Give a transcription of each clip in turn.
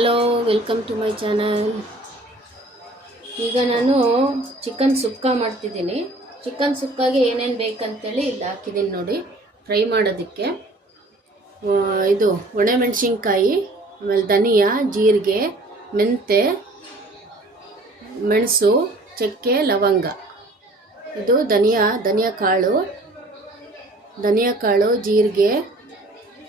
Hello, welcome to my channel. ಈಗ ನಾನು chicken ಸುಕ್ಕ ಮಾಡ್ತಿದ್ದೀನಿ. ಚಿಕನ್ ಸುಕ್ಕಾಗೆ ಏನೇನು ಬೇಕಂತೇಳಿ ಇಲ್ಲಿ ಹಾಕಿದ್ದೀನಿ ನೋಡಿ. ಫ್ರೈ ಮಾಡೋದಕ್ಕೆ ಇದು ಒಣಮೆಣಸಿನ್ಕಾಯಿ, ಆಮೇಲೆ ಧನಿಯಾ, ಜೀರಿಗೆ, ಮೆಂತೆ, ಮೆಣಸು, ಚಕ್ಕೆ, ಲವಂಗ. ಇದು ಧನಿಯಾ ಕಾಳು, ಜೀರಿಗೆ,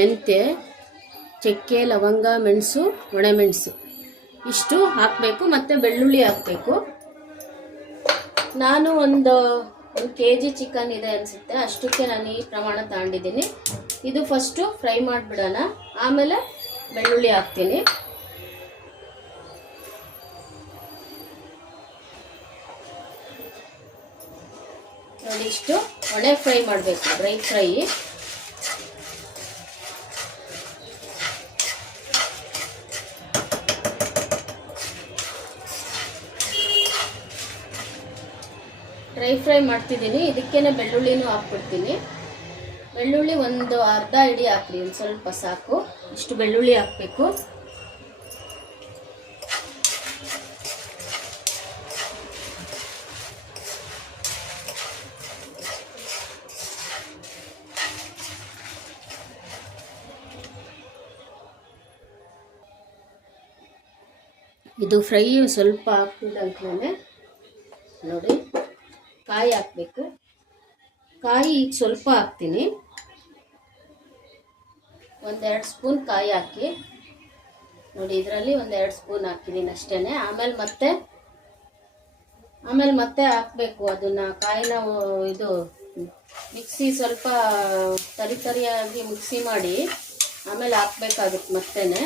ಮೆಂತೆ, ಚಕ್ಕೆ, ಲವಂಗ, ಮೆಣಸು, ಒಣಮೆಣಸು ಇಷ್ಟು ಹಾಕಬೇಕು. ಮತ್ತು ಬೆಳ್ಳುಳ್ಳಿ ಹಾಕಬೇಕು. ನಾನು ಒಂದು kg ಚಿಕನ್ ಇದೆ ಅನಿಸುತ್ತೆ, ಅಷ್ಟಕ್ಕೆ ನಾನು ಈ ಪ್ರಮಾಣ ತಗೊಂಡಿದ್ದೀನಿ. ಇದು ಫಸ್ಟು ಫ್ರೈ ಮಾಡಿಬಿಡೋಣ, ಆಮೇಲೆ ಬೆಳ್ಳುಳ್ಳಿ ಹಾಕ್ತೀನಿ. ನೋಡಿ, ಇಷ್ಟು ಒಣೆ ಫ್ರೈ ಮಾಡಬೇಕು, ಡ್ರೈ ಫ್ರೈ. ಡ್ರೈ ಫ್ರೈ ಮಾಡ್ತಿದ್ದೀನಿ. ಇದಕ್ಕೇನೆ ಬೆಳ್ಳುಳ್ಳಿನೂ ಹಾಕ್ಬಿಡ್ತೀನಿ. ಬೆಳ್ಳುಳ್ಳಿ ಒಂದು ಅರ್ಧ ಹಿಡಿ ಹಾಕ್ರಿ, ಒಂದು ಸ್ವಲ್ಪ ಸಾಕು. ಇಷ್ಟು ಬೆಳ್ಳುಳ್ಳಿ ಹಾಕಬೇಕು. ಇದು ಫ್ರೈ ಸ್ವಲ್ಪ ಹಾಕ್ಬಿಟ್ಟಂತಾನೆ ನೋಡಿ. ಕಾಯಿ ಹಾಕಬೇಕು. ಕಾಯಿ ಈಗ ಸ್ವಲ್ಪ ಹಾಕ್ತೀನಿ, ಒಂದೆರಡು ಸ್ಪೂನ್ ಕಾಯಿ ಹಾಕಿ ನೋಡಿ. ಇದರಲ್ಲಿ ಒಂದೆರಡು ಸ್ಪೂನ್ ಹಾಕಿದ್ದೀನಿ ಅಷ್ಟೇ. ಆಮೇಲೆ ಮತ್ತೆ ಹಾಕಬೇಕು ಅದನ್ನು. ಕಾಯಿನ ಇದು ಮಿಕ್ಸಿ ಸ್ವಲ್ಪ ತರಿಯಾಗಿ ಮಿಕ್ಸಿ ಮಾಡಿ ಆಮೇಲೆ ಹಾಕ್ಬೇಕಾಗುತ್ತೆ ಮತ್ತೇನೆ.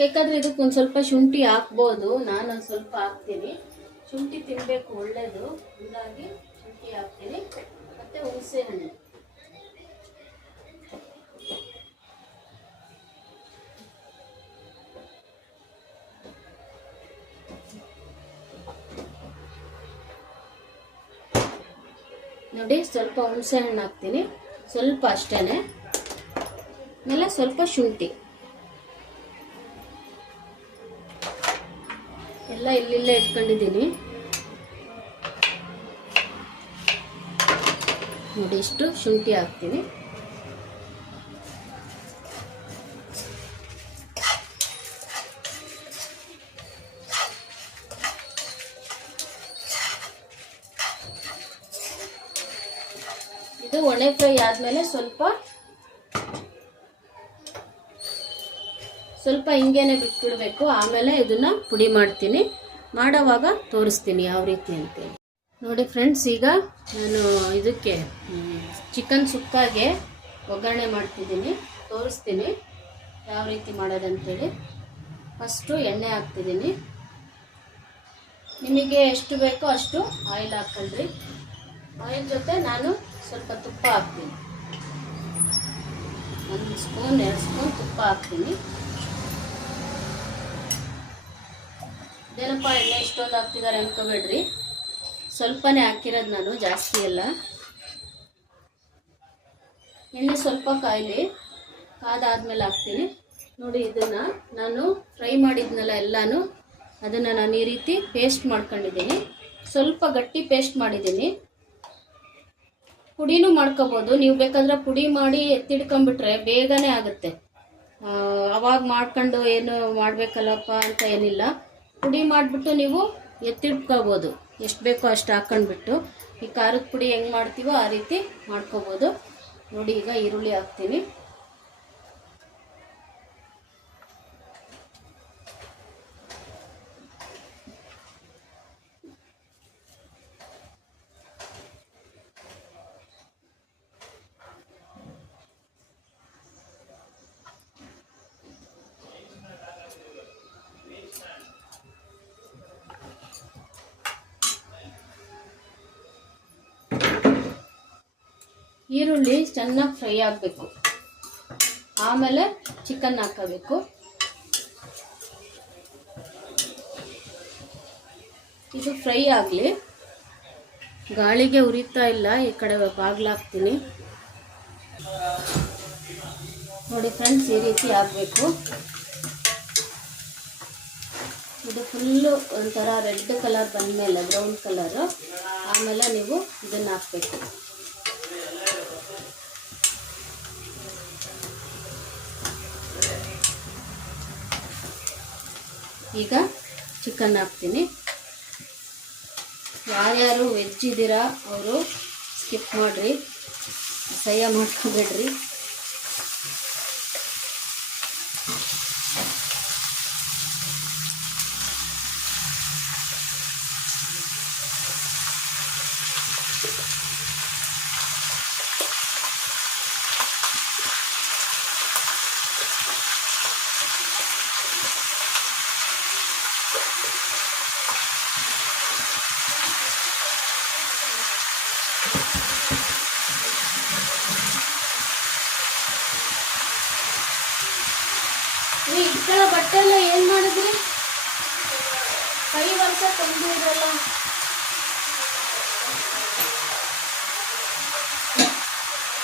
ಬೇಕಾದರೆ ಇದಕ್ಕೆ ಒಂದು ಸ್ವಲ್ಪ ಶುಂಠಿ ಹಾಕ್ಬೋದು. ನಾನೊಂದು ಸ್ವಲ್ಪ ಹಾಕ್ತೀನಿ. ಶುಂಠಿ ತಿನ್ನಬೇಕು, ಒಳ್ಳೆಯದು. ಹೀಗಾಗಿ ಶುಂಠಿ ಹಾಕ್ತೀನಿ. ಮತ್ತು ಹುಣಸೆ ಹಣ್ಣು. ನೋಡಿ, ಸ್ವಲ್ಪ ಹುಣಸೆ ಹಣ್ಣು ಹಾಕ್ತೀನಿ, ಸ್ವಲ್ಪ ಅಷ್ಟೇ. ಆಮೇಲೆ ಸ್ವಲ್ಪ ಶುಂಠಿ ಎಲ್ಲ ಇಲ್ಲಿಲ್ಲೇ ಇಟ್ಕೊಂಡಿದ್ದೀನಿ ನೋಡಿ. ಇಷ್ಟು ಶುಂಠಿ ಹಾಕ್ತೀನಿ. ಇದು ಒಣೆ ಫ್ರೈ ಆದಮೇಲೆ ಸ್ವಲ್ಪ ಹಿಂಗೇನೆ ಬಿಟ್ಬಿಡ್ಬೇಕು. ಆಮೇಲೆ ಇದನ್ನ ಪುಡಿ ಮಾಡ್ತೀನಿ. ಮಾಡೋವಾಗ ತೋರಿಸ್ತೀನಿ ಯಾವ ರೀತಿ ಅಂತೇಳಿ. ನೋಡಿ ಫ್ರೆಂಡ್ಸ್, ಈಗ ನಾನು ಇದಕ್ಕೆ ಚಿಕನ್ ಸುಕ್ಕಾಗೆ ಒಗ್ಗರಣೆ ಮಾಡ್ತಿದ್ದೀನಿ, ತೋರಿಸ್ತೀನಿ ಯಾವ ರೀತಿ ಮಾಡೋದಂತೇಳಿ. ಫಸ್ಟು ಎಣ್ಣೆ ಹಾಕ್ತಿದ್ದೀನಿ. ನಿಮಗೆ ಎಷ್ಟು ಬೇಕೋ ಅಷ್ಟು ಆಯಿಲ್ ಹಾಕ್ಕೊಳ್ರಿ. ಆಯಿಲ್ ಜೊತೆ ನಾನು ಸ್ವಲ್ಪ ತುಪ್ಪ ಹಾಕ್ತೀನಿ. 1 ಸ್ಪೂನ್ 2 ಸ್ಪೂನ್ ತುಪ್ಪ ಹಾಕ್ತೀನಿ. ಏನಪ್ಪ ಎಣ್ಣೆ ಇಷ್ಟೊಂದು ಹಾಕ್ತಿದ್ದಾರೆ ಅನ್ಕೋಬೇಡ್ರಿ, ಸ್ವಲ್ಪನೇ ಹಾಕಿರೋದು ನಾನು, ಜಾಸ್ತಿ ಎಲ್ಲ. ಎಣ್ಣೆ ಸ್ವಲ್ಪ ಕಾದಾದ್ಮೇಲೆ ಹಾಕ್ತೀನಿ. ನೋಡಿ, ಇದನ್ನು ನಾನು ಫ್ರೈ ಮಾಡಿದ್ನಲ್ಲ ಎಲ್ಲನೂ, ಅದನ್ನು ನಾನು ಈ ರೀತಿ ಪೇಸ್ಟ್ ಮಾಡ್ಕೊಂಡಿದ್ದೀನಿ. ಸ್ವಲ್ಪ ಗಟ್ಟಿ ಪೇಸ್ಟ್ ಮಾಡಿದ್ದೀನಿ. ಪುಡಿನೂ ಮಾಡ್ಕೋಬೋದು. ನೀವು ಬೇಕಾದ್ರೆ ಪುಡಿ ಮಾಡಿ ಎತ್ತಿಡ್ಕೊಂಬಿಟ್ರೆ ಬೇಗನೆ ಆಗುತ್ತೆ. ಅವಾಗ ಮಾಡ್ಕೊಂಡು ಏನು ಮಾಡಬೇಕಲ್ಲಪ್ಪ ಅಂತ ಏನಿಲ್ಲ. ಪುಡಿ ಮಾಡಿಬಿಟ್ಟು ನೀವು ಎತ್ತಿಡ್ಕೋಬೋದು, ಎಷ್ಟು ಬೇಕೋ ಅಷ್ಟು ಹಾಕ್ಕೊಂಡ್ಬಿಟ್ಟು. ಈ ಖಾರದ ಪುಡಿ ಹೆಂಗೆ ಮಾಡ್ತೀವೋ ಆ ರೀತಿ ಮಾಡ್ಕೋಬೋದು. ನೋಡಿ, ಈಗ ಈರುಳ್ಳಿ ಹಾಕ್ತೀನಿ. ಈರುಳ್ಳಿ ಚೆನ್ನಾಗಿ ಫ್ರೈ ಆಗಬೇಕು. ಆಮೇಲೆ ಚಿಕನ್ ಹಾಕಬೇಕು. ಇದು ಫ್ರೈ ಆಗಲಿ. ಗಾಳಿಗೆ ಉರಿತಾ ಇಲ್ಲ, ಈ ಕಡೆ ಬಾಗ್ಲಾಕ್ತೀನಿ. ನೋಡಿ ಫ್ರೆಂಡ್ಸ್, ಈ ರೀತಿ ಆಗಬೇಕು. ಇದು ಫುಲ್ಲು ಒಂಥರ ರೆಡ್ ಕಲರ್ ಬಂದಮೇಲೆ, ಬ್ರೌನ್ ಕಲರು, ಆಮೇಲೆ ನೀವು ಇದನ್ನು ಹಾಕಬೇಕು. ಈಗ ಚಿಕನ್ ಹಾಕ್ತೀನಿ. ಯಾರ್ಯಾರು ವೆಜ್ ಇದ್ದೀರಾ ಅವರು ಸ್ಕಿಪ್ ಮಾಡಿರಿ, ಅಸಹ್ಯ ಮಾಡ್ಕೊಬೇಡ್ರಿ. ಈ ಇಟ್ಕೊಳ್ಳೋ ಬಟ್ಟೆ ಎಲ್ಲ ಏನು ಮಾಡಿದ್ರಿ? ಕೈ ವರ್ಷ ತಂದಿರಲ್ಲ.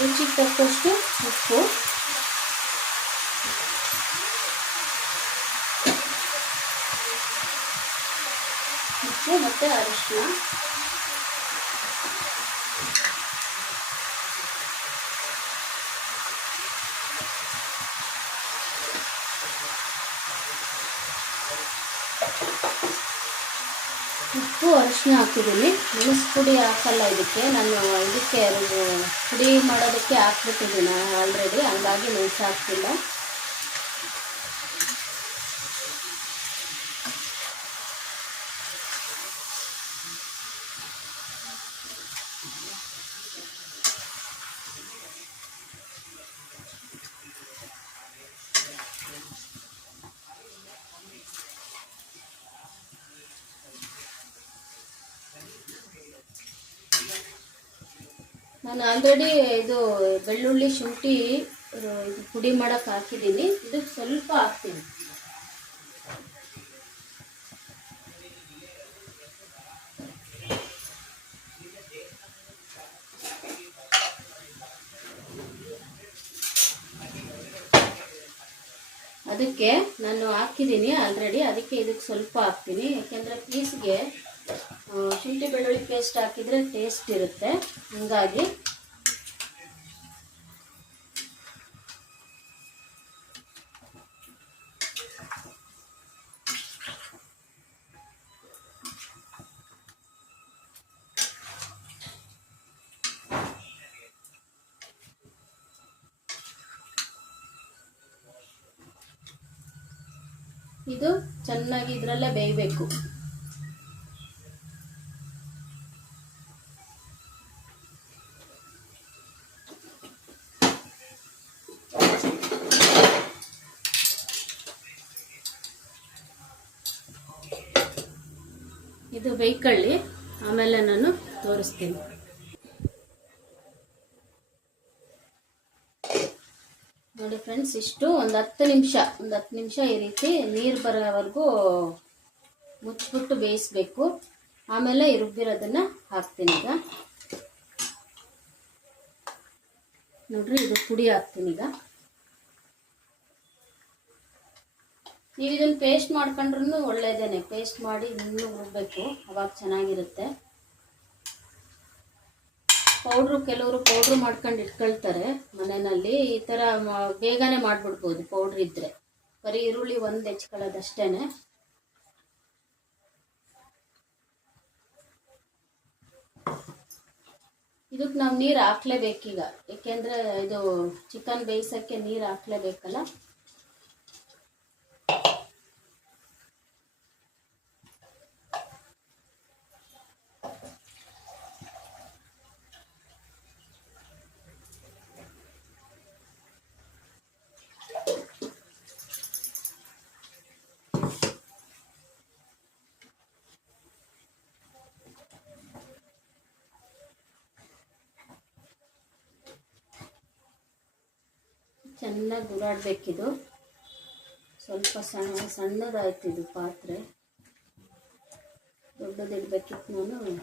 ರುಚಿಗೆ ತಕ್ಕಷ್ಟು ಉಪ್ಪು, ಮತ್ತು ಅರಿಶಿನ. ಉಪ್ಪು ಅರಿಶಿನ ಹಾಕಿದ್ದೀನಿ. ಮೆಣಸು ಪುಡಿ ಹಾಕಲ್ಲ ಇದಕ್ಕೆ, ನಾನು ಇದಕ್ಕೆ ಪುಡಿ ಮಾಡೋದಕ್ಕೆ ಹಾಕ್ಬಿಟ್ಟಿದ್ದೀನಿ ಆಲ್ರೆಡಿ, ಹಂಗಾಗಿ ಮೆಣಸು ಹಾಕ್ತಿಲ್ಲ. ನಾನು ಆಲ್ರೆಡಿ ಇದು ಬೆಳ್ಳುಳ್ಳಿ ಶುಂಠಿ ಇದು ಪುಡಿ ಮಾಡೋಕ್ಕೆ ಹಾಕಿದ್ದೀನಿ. ಇದಕ್ಕೆ ಸ್ವಲ್ಪ ಹಾಕ್ತೀನಿ. ಅದಕ್ಕೆ ನಾನು ಹಾಕಿದ್ದೀನಿ ಆಲ್ರೆಡಿ, ಅದಕ್ಕೆ ಇದಕ್ಕೆ ಸ್ವಲ್ಪ ಹಾಕ್ತೀನಿ. ಯಾಕೆಂದರೆ ಪೀಸ್ಗೆ ಶುಂಠಿ ಬೆಳ್ಳುಳ್ಳಿ ಪೇಸ್ಟ್ ಹಾಕಿದರೆ ಟೇಸ್ಟ್ ಇರುತ್ತೆ, ಹಂಗಾಗಿ. ಇದು ಚೆನ್ನಾಗಿ ಇದರಲ್ಲೇ ಬೇಯಬೇಕು. ಇದು ಬೇಯ್ಕೊಳ್ಳಿ, ಆಮೇಲೆ ನಾನು ತೋರಿಸ್ತೀನಿ. ನೋಡಿ ಫ್ರೆಂಡ್ಸ್, ಇಷ್ಟು ಒಂದು 10 ನಿಮಿಷ ಈ ರೀತಿ ನೀರು ಬರೋವರೆಗೂ ಮುಚ್ಚಿಬಿಟ್ಟು ಬೇಯಿಸ್ಬೇಕು. ಆಮೇಲೆ ಈ ರುಬ್ಬಿರೋದನ್ನು ಹಾಕ್ತೀನಿ. ಈಗ ನೋಡ್ರಿ, ಇದು ಪುಡಿ ಹಾಕ್ತೀನಿ. ಈಗ ನೀವು ಇದನ್ನು ಪೇಸ್ಟ್ ಮಾಡ್ಕೊಂಡ್ರೂ ಒಳ್ಳೆಯದೇನೆ. ಪೇಸ್ಟ್ ಮಾಡಿ ಇನ್ನೂ ರುಬ್ಬಬೇಕು, ಅವಾಗ ಚೆನ್ನಾಗಿರುತ್ತೆ. ಕೆಲವರು ಪೌಡ್ರು ಮಾಡ್ಕೊಂಡು ಇಟ್ಕೊಳ್ತಾರೆ ಮನೆಯಲ್ಲಿ. ಈ ಥರ ಬೇಗನೆ ಮಾಡಿಬಿಡ್ಬೋದು ಪೌಡ್ರ್ ಇದ್ದರೆ. ಬರೀ ಈರುಳ್ಳಿ ಒಂದು ಹೆಚ್ಕೊಳ್ಳೋದಷ್ಟೇ. ಇದಕ್ಕೆ ನಾವು ನೀರು ಹಾಕ್ಲೇಬೇಕೀಗ, ಏಕೆಂದರೆ ಇದು ಚಿಕನ್ ಬೇಯಿಸೋಕ್ಕೆ ನೀರು ಹಾಕ್ಲೇಬೇಕಲ್ಲ. ಚೆನ್ನಾಗಿ ಗುರಾಡಬೇಕಿದು. ಸ್ವಲ್ಪ ಸಣ್ಣದಾಯ್ತು ಇದು ಪಾತ್ರೆ, ದೊಡ್ಡದಿಡಬೇಕಿತ್ತು. ನಾನು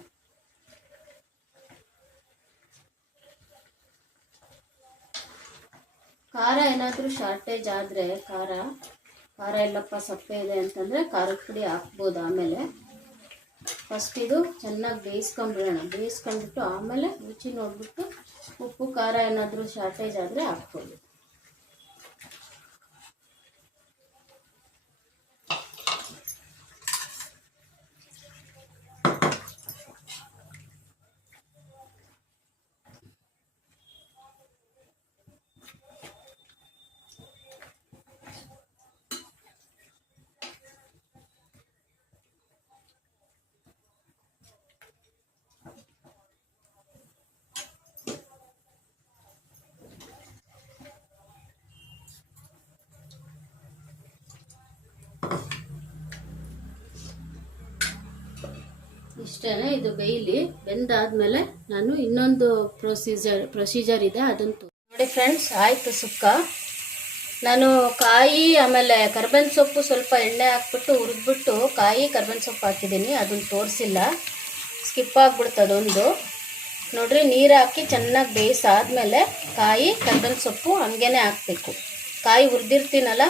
ಖಾರ ಏನಾದರೂ ಶಾರ್ಟೇಜ್ ಆದರೆ ಖಾರ ಎಲ್ಲಪ್ಪ ಸಪ್ಪೆ ಇದೆ ಅಂತಂದರೆ ಖಾರದ ಪುಡಿ ಹಾಕ್ಬೋದು. ಆಮೇಲೆ ಫಸ್ಟ್ ಇದು ಚೆನ್ನಾಗಿ ಬೇಯಿಸ್ಕೊಂಬಿಡೋಣ. ಬೇಯಿಸ್ಕೊಂಡ್ಬಿಟ್ಟು ಆಮೇಲೆ ರುಚಿ ನೋಡಿಬಿಟ್ಟು ಉಪ್ಪು ಖಾರ ಏನಾದರೂ ಶಾರ್ಟೇಜ್ ಆದರೆ ಹಾಕ್ಬೋದು. ಇಷ್ಟೇ, ಇದು ಬೇಯಲಿ. ಬೆಂದಾದ್ಮೇಲೆ ನಾನು ಇನ್ನೊಂದು ಪ್ರೊಸೀಜರ್ ಇದೆ, ಅದನ್ನು ನೋಡಿ ಫ್ರೆಂಡ್ಸ್. ಆಯಿತು ಸುಕ್ಕ. ನಾನು ಕಾಯಿ ಆಮೇಲೆ ಕರ್ಬೇವಿನ ಸೊಪ್ಪು ಸ್ವಲ್ಪ ಎಣ್ಣೆ ಹಾಕ್ಬಿಟ್ಟು ಹುರಿದ್ಬಿಟ್ಟು ಕಾಯಿ ಕರ್ಬೇವಿನ ಸೊಪ್ಪು ಹಾಕಿದ್ದೀನಿ. ಅದನ್ನು ತೋರಿಸಿಲ್ಲ, ಸ್ಕಿಪ್ ಆಗಿಬಿಡ್ತು ಅದೊಂದು. ನೋಡ್ರಿ, ನೀರು ಹಾಕಿ ಚೆನ್ನಾಗಿ ಬೇಯಿಸಾದ್ಮೇಲೆ ಕಾಯಿ ಕರ್ಬೇವಿನ ಸೊಪ್ಪು ಹಂಗೇ ಹಾಕಬೇಕು. ಕಾಯಿ ಹುರಿದಿರ್ತೀನಲ್ಲ,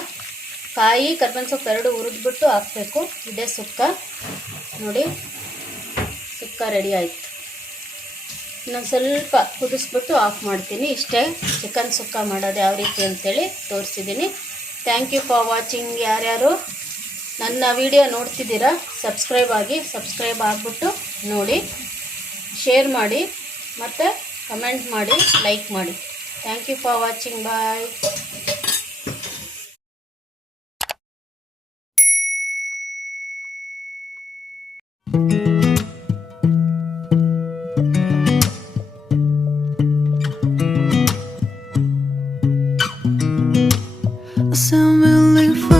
ಕಾಯಿ ಕರ್ಬೇವಿನ ಸೊಪ್ಪು ಎರಡು ಹುರಿದ್ಬಿಟ್ಟು ಹಾಕಬೇಕು. ಇದೇ ಸುಕ್ಕ. ನೋಡಿ, ಸುಕ್ಕ ರೆಡಿ ಆಯಿತು. ಇನ್ನೊಂದು ಸ್ವಲ್ಪ ಕುದಿಸ್ಬಿಟ್ಟು ಆಫ್ ಮಾಡ್ತೀನಿ. ಇಷ್ಟೇ ಚಿಕನ್ ಸುಕ್ಕ ಮಾಡೋದು ಯಾವ ರೀತಿ ಅಂತೇಳಿ ತೋರಿಸಿದ್ದೀನಿ. Thank you for watching. ಯಾರ್ಯಾರು ನನ್ನ ವಿಡಿಯೋ ನೋಡ್ತಿದ್ದೀರಾ ಸಬ್ಸ್ಕ್ರೈಬ್ ಆಗಿಬಿಟ್ಟು ನೋಡಿ, ಶೇರ್ ಮಾಡಿ ಮತ್ತು ಕಮೆಂಟ್ ಮಾಡಿ, ಲೈಕ್ ಮಾಡಿ. Thank you for watching. Bye.